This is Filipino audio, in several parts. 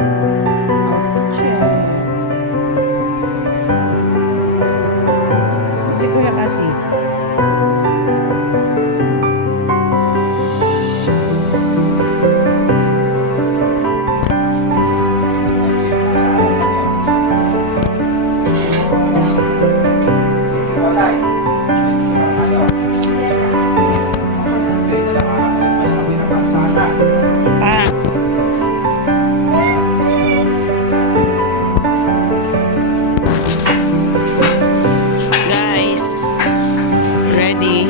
Outfit check. Si Kuya kasi. Ah, guys, ready?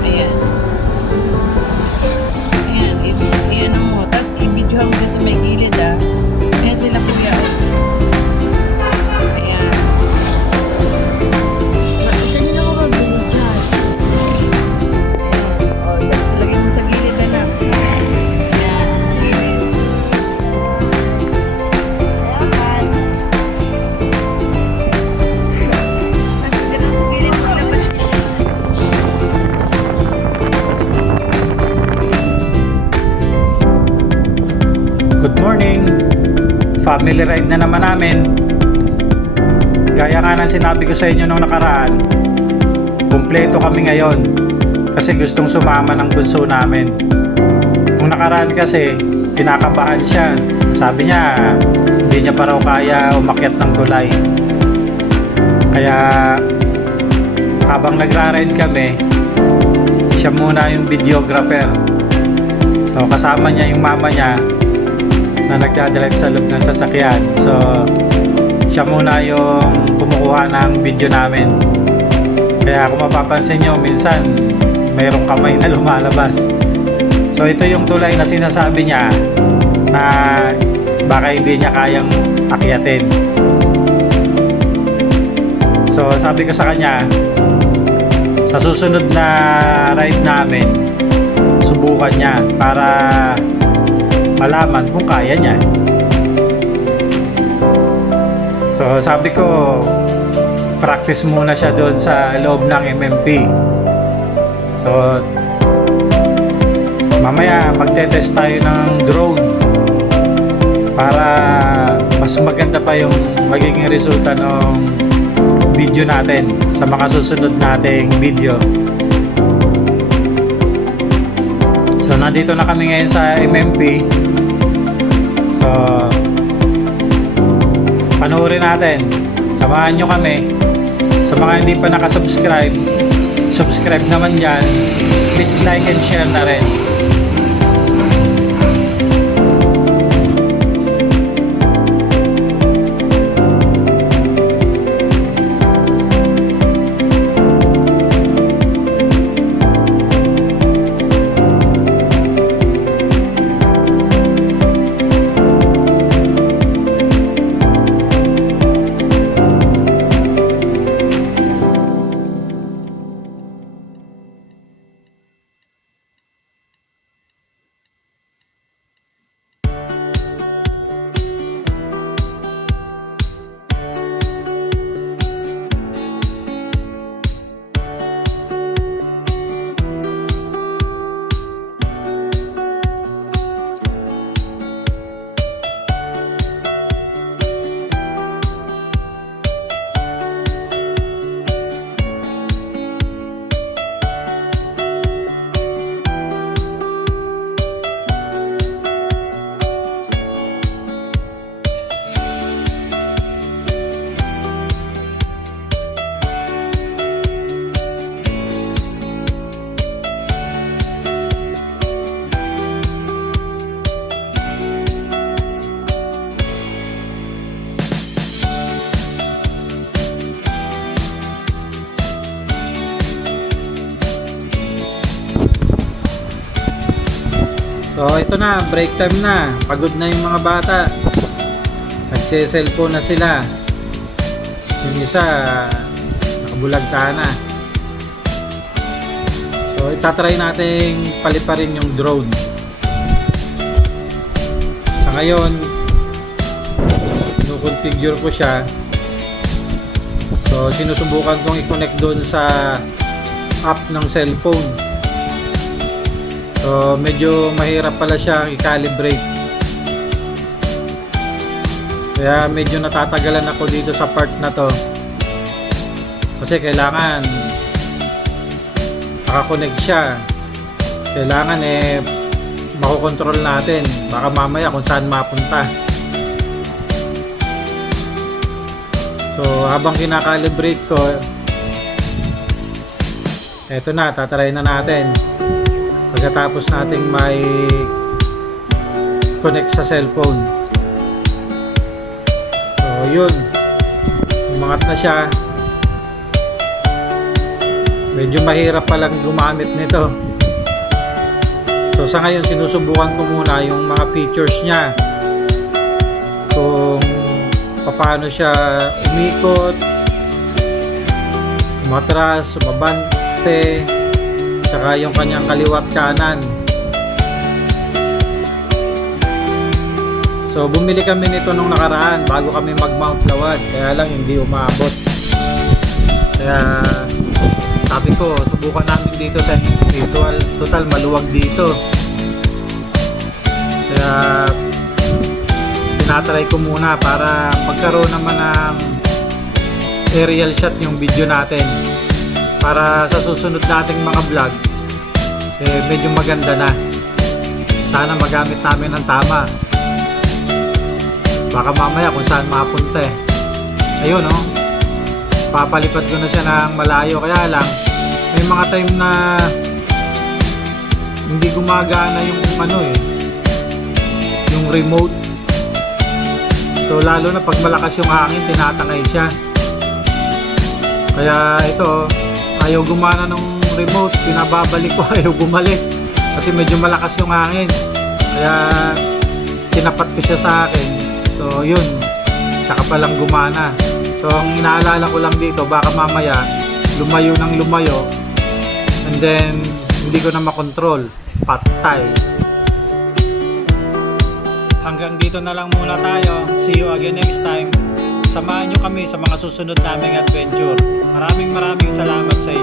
Ayan. Ayan, ayan ang mo. Tapos i-videohan mo din sa may gilid ah. Ayan sila kuya. Ayan. Kanina ko mabili dyan. O, yan. Lagay mo sa gilid na lang. Ayan. Gilid. Ayan. Tapos ganun sa gilid mo labas. Good morning! Family ride na naman namin. Gaya nga ng sinabi ko sa inyo nung nakaraan, kumpleto kami ngayon kasi gustong sumama ng bunso namin. Nung nakaraan kasi, kinakabahan siya. Sabi niya, hindi niya pa raw kaya umakyat ng tulay. Kaya habang nagra-ride kami, siya muna yung videographer. So kasama niya yung mama niya na nagdadrive sa loob ng sasakyan. So, siya muna yung kumukuha ng video namin. Kaya kung mapapansin nyo, minsan mayroong kamay na lumalabas. So, ito yung tulay na sinasabi niya na baka hindi niya kayang akyatin. So, sabi ko sa kanya, sa susunod na ride namin, subukan niya para malaman kung kaya niya. So sabi ko, practice muna siya doon sa loob ng MMP. So mamaya magte-test tayo ng drone para mas maganda pa yung magiging resulta ng video natin sa mga susunod nating video. So nandito na kami ngayon sa MMP. So panoorin natin. Samahan nyo kami. Sa mga hindi pa nakasubscribe, subscribe naman dyan. Please like and share na rin. So ito na, break time na. Pagod na yung mga bata. Nagse-cellphone na sila. Yung isa nakabulagta na. So itatry nating paliparin yung drone. Sa ngayon, no-configure ko siya So sinusubukan kong i-connect doon sa app ng cellphone. So medyo mahirap pala siya i-calibrate. Kaya medyo natatagalan ako dito sa part na to. Kasi kailangan nakakonect siya. Kailangan makokontrol natin. Baka mamaya kung saan mapunta. So habang kinakalibrate ko, eto na, tatry na natin. Pagkatapos nating may connect sa cellphone. So yun, umangat na siya. Medyo mahirap palang gumamit nito. So sa ngayon sinusubukan ko muna yung mga features niya. Kung paano siya umikot, umatras, umabante, tsaka yung kanyang kaliwat kanan. So bumili kami nito nung nakaraan bago kami mag-mount lawad, kaya lang hindi umabot. Kaya sabi ko, subukan namin dito sa total maluwag dito. Kaya tinatry ko muna para magkaroon naman ng aerial shot yung video natin, para sa susunod nating mga vlog medyo maganda na. Sana magamit namin ang tama. Baka mamaya kung saan mapunta ayun papalipad ko na siya ng malayo. Kaya lang may mga time na hindi gumagana yung yung remote. So lalo na pag malakas yung hangin, tinatangay siya. Kaya ito, ayaw gumana ng remote, pinababalik ko, ayaw bumalik kasi medyo malakas yung hangin. Kaya tinapat ko siya sa akin. So yun, saka palang gumana. So ang inaalala ko lang dito, baka mamaya lumayo ng lumayo and then hindi ko na makontrol, patay. Hanggang dito na lang muna tayo. See you again next time. Samahan nyo kami sa mga susunod naming adventure. Maraming salamat sa inyo.